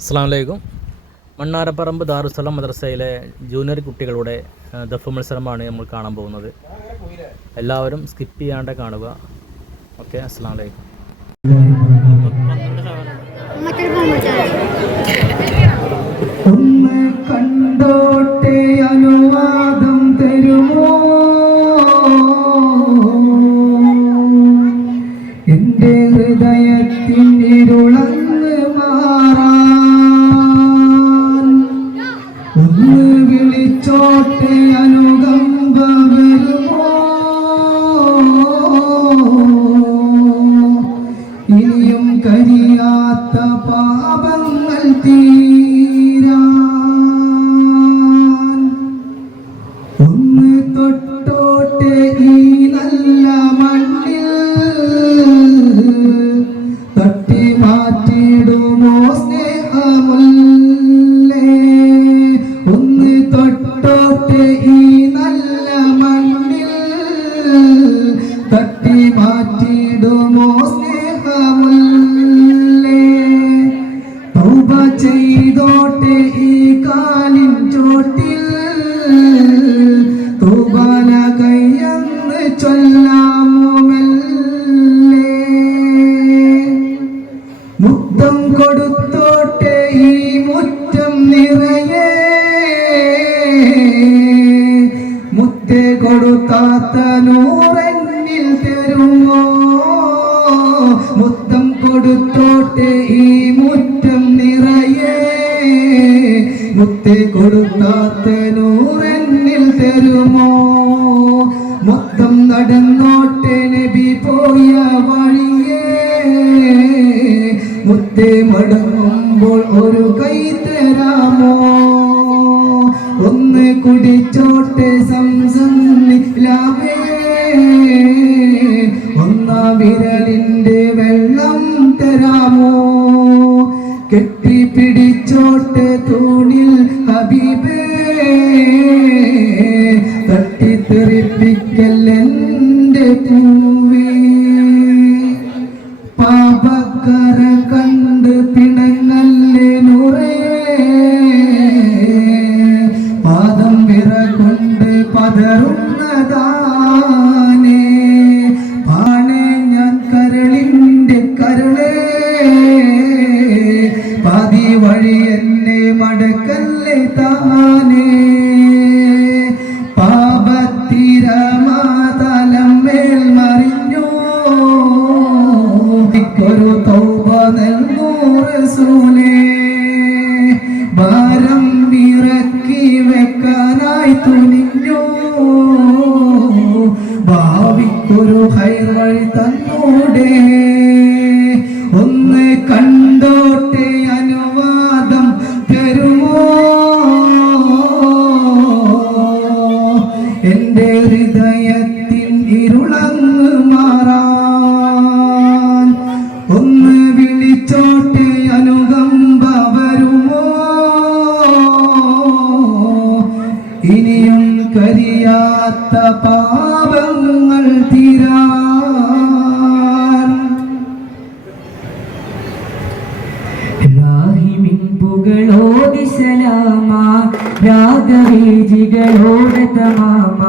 അസ്സാമലൈക്കും മണ്ണാരപ്പറമ്പ് ദാറുസലം മദ്രസയിലെ ജൂനിയർ കുട്ടികളുടെ ദഫ് മത്സരമാണ് നമ്മൾ കാണാൻ പോകുന്നത്. എല്ലാവരും സ്കിപ്പ് ചെയ്യാണ്ട് കാണുക. ഓക്കെ അസ്സാം വലൈക്കും പാപങ്ങൾ തീരാൻ ഒന്ന് തൊട്ടോട്ടെ ഈ നല്ല മണ്ണിൽ തട്ടി മാറ്റിയിടുമോ സ്നേഹമുല്ലേ? ഒന്ന് തൊട്ടോട്ടെ തൗബാന കയ്യെന്ന് ചൊല്ലാമോ മെല്ലെ? മുത്തം ഈ മുറ്റം നിറയെ. മുത്തേ കൊടുത്താത്ത നൂറന്നിൽ തരുമോ? മുത്തം കൊടുത്തോട്ടെ ഈ മുറ്റം നിറയെ. മുത്തേ കൊടുത്താത്ത തരുമോ? മൊത്തം നടന്നോട്ടെ നബി പോയ വഴിയേ. മുത്തേ മടങ്ങുമ്പോൾ ഒരു കൈ തരാമോ? ഒന്ന് കുടിച്ചോട്ടെ സംസം ഒന്നാ തട്ടിത്തെറിപ്പിക്കല്ലെന്റെ പൂവേ പാപക്കര ഭാവിക്കൊരു ഹൈർ വഴി തന്നൂടെ. പുകളോടി സലാമ രാഗവേജികളോടെ തമാമ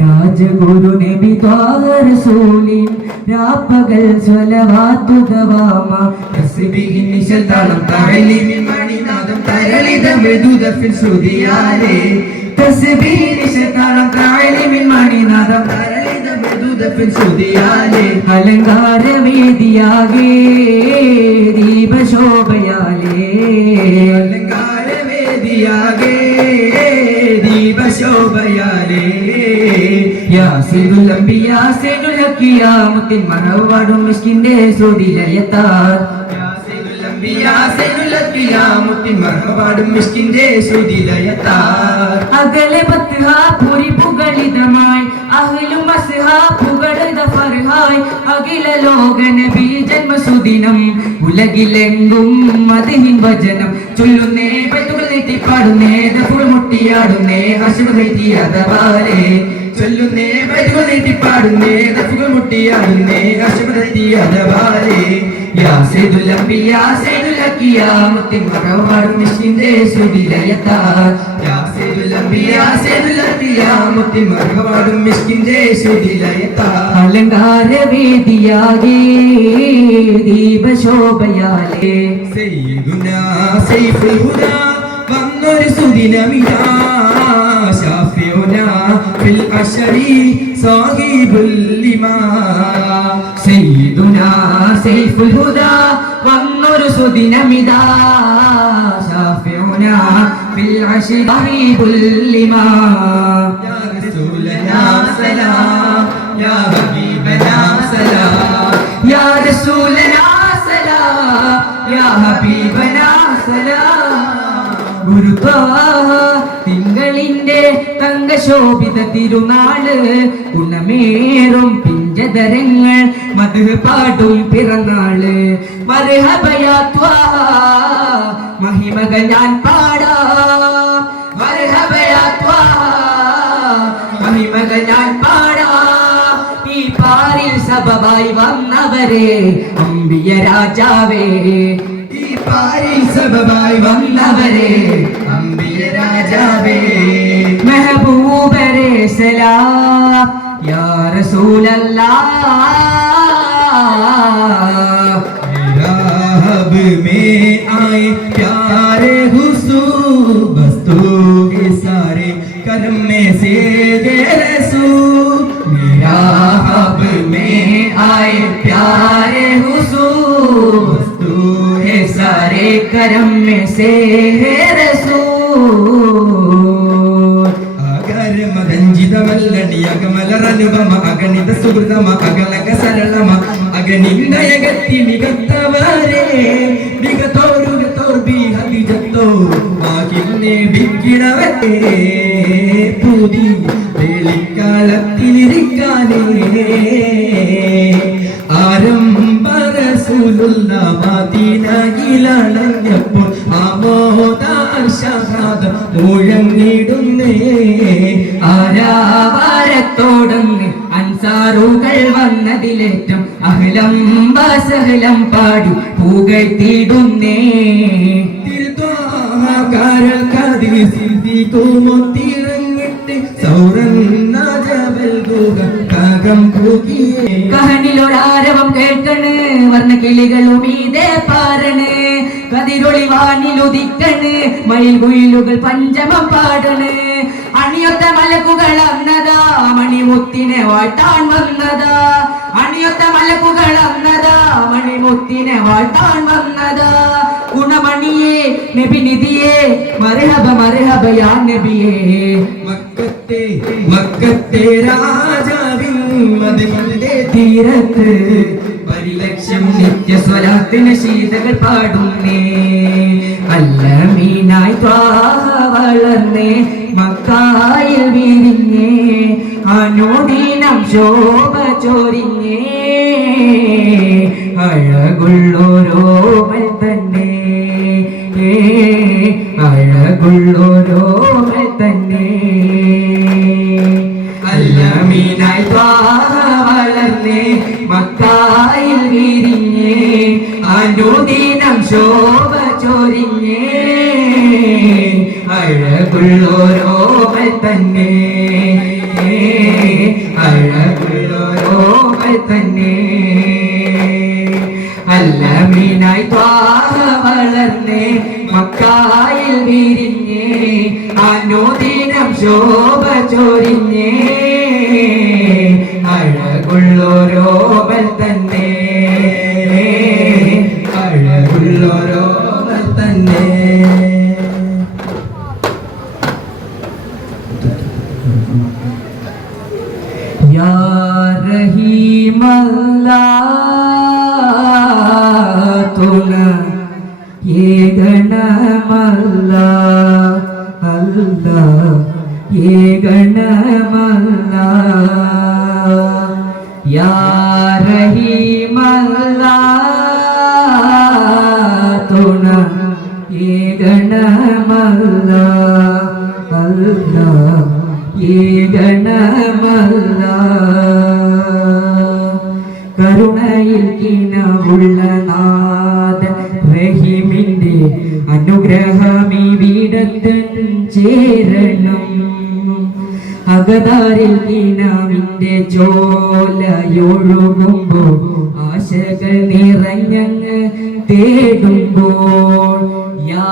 രാജഗുരു നബി ത്വാരസൂലിൻ രാപ്പകൽ സ്വലവാത്തുദവാമ തസ്ബീഹിൻ നിശതാളം തഅലീമിൻ മണിനാദം തരളിത മൃദുദഫിൻ ശ്രുതിയാലേ. തസ്ബീഹിൻ മൃദുദഫിൻ ശ്രുതിയാലേ അലങ്കാരവേദിയാകേ ദീപശോഭയാലേ. അലങ്കാരവേദിയാകെ ദീപശോഭയാലേ. മണവാടും മിഷ്കിന്റെ അകലെ പത്ഹാ പുരി പുകളിതമായി അഹ്ലും ഫർഹായ് അഖില ലോക നബി ജന്മസുദിനം. ഉലകിലെങ്കും മതിഹിൻ വചനം ചൊല്ലുന്നേ പറ്റുകൾ നീട്ടിപ്പാടുന്നേ ദഫുൾ മുട്ടിയാടുന്നേ ഹർഷം ഹൈതിയതവാലേ ചൊല്ലുന്നേ വൈദ്യുകൾ നീട്ടിപ്പാടുന്നേ ദഫുകൾ മുട്ടിയാടുന്നേ അശുഭത്തിയതവാലേ യാ സൈദുൽ അംബിയ സൈദുൽ അക്കിയ മുത്തിൻ മറവാടും മിസ്കിന്റെ സുദിലയത്താൽ യാ സൈദുൽ അംബിയ സൈദുൽ മിസ്കിൻ സുദിലയത്താൽ അലങ്കാരവേദിയാകെ ദീപശോഭയാലേ. സയ്യിദുനാ സൈഫുൽ ഹുദാ വന്നൊരു സുദിനമിതാ. ശാഫിഉനാ ഫിൽ അശരി സാഹിബുൽ ലിമാ സയ്യിദുനാ സൈഫുൽ ഹുദാ വന്നൊരു സുദിനമിതാ. ഷാഫിഉനാ ഫിൽ അശരി സാഹിബുൽ ലിമാ തിങ്കളിന്റെ തങ്കശോഭിത തിരുനാൾ ഗുണമേറും പിഞ്ചതരങ്ങൾ മധു പാടും പിറന്നാൾ മഹിമകൾ ഞാൻ പാടാം. ഞാൻ പാടാം ഈ പാരിൽ സബബായി വന്നവരെ അമ്പിയ രാജാവേ ഈ പാരിൽ സബബായി വന്നവരെ അമ്പിയ രാജാവേ മെഹബൂബരെ സലാം യാ റസൂലല്ലാഹ് राहब में आए प्यारे हुसूर बस्तू के सारे कर्म में से दे सारे करम में से है रसूल അകര മതഞ്ചിതമല്ലണി അകമലറനുപമ അഗണിത സുഹൃതമ അകളക സരളമ അഗനിന്ദയകത്തി മികത്തവരെ മികത്തോരുകത്തോർ ബിഹതിജത്തോ മാകിന്നെ ബിക്കിടവരെ പുതി വെളിക്കാലത്തിലിരിക്കാനേ മുഴങ്ങിടുന്നേ ആരാവാരത്തോടങ്ങ് അൻസാറുകൾ വന്നതിലേറ്റം അഹലം ബസഹലം പാടി പുകഴ്ത്തിടുന്നേ കാകം കൂകിയേ. കഹനിലൊരാരവം കേൾക്കണ്. വർണ കിളികളും ഇതേ പാരണ്. കതിരൊളി വാനിലുദിക്കണ് മയിൽ കുയിലുകൾ പഞ്ചമം പാടണ്. അണിയൊത്ത മലക്കുകൾ അന്നതാ. മണിമുത്തിനെ വാഴ്ത്താൻ വന്നതാ. അണിയൊത്ത മലക്കുകൾ അന്നതാ. മണിമുത്തിനെ വാഴ്ത്താൻ വന്നതാ. ഗുണമണിയേ നബിനിധിയേ മരഹബ യാ നബിയേ. മക്കത്തെ മക്കത്തെ രാജാവിൻ മതിലിന്റെ തീരത്ത് പരിലക്ഷ്യം നിത്യസ്വരാത്തിന് ശീതകൾ പാടുന്നേ. അല്ല മീനായി വളർന്നേ മക്കായിൽ വിരിഞ്ഞേ. അനുദീനം ശോഭ ചോരിഞ്ഞേ. അഴകുള്ളോരോമൽ തന്നെ. ഏ, അഴകുള്ളോരോമൽ തന്നെ. തന്നെ. ഏകണമല്ല അല്ല ഏകണമല്ല യാ റഹീമല്ലാ തുണ ഏകണമല്ല അല്ല ഏകണമല്ല കരുണയിൽ കിണവുള്ള നാ അനുഗ്രഹമീ വീടത്തൻ ചേരണം. അകതാരിൽ കിനാവിന്റെ ചോലയൊഴുകുമ്പോ ആശകൾ നിറഞ്ഞങ്ങ് തേടുമ്പോൾ യാ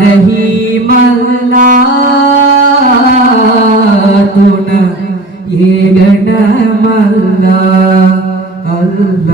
റഹീമല്ലാ തുണ ഏകണമല്ല അല്ല.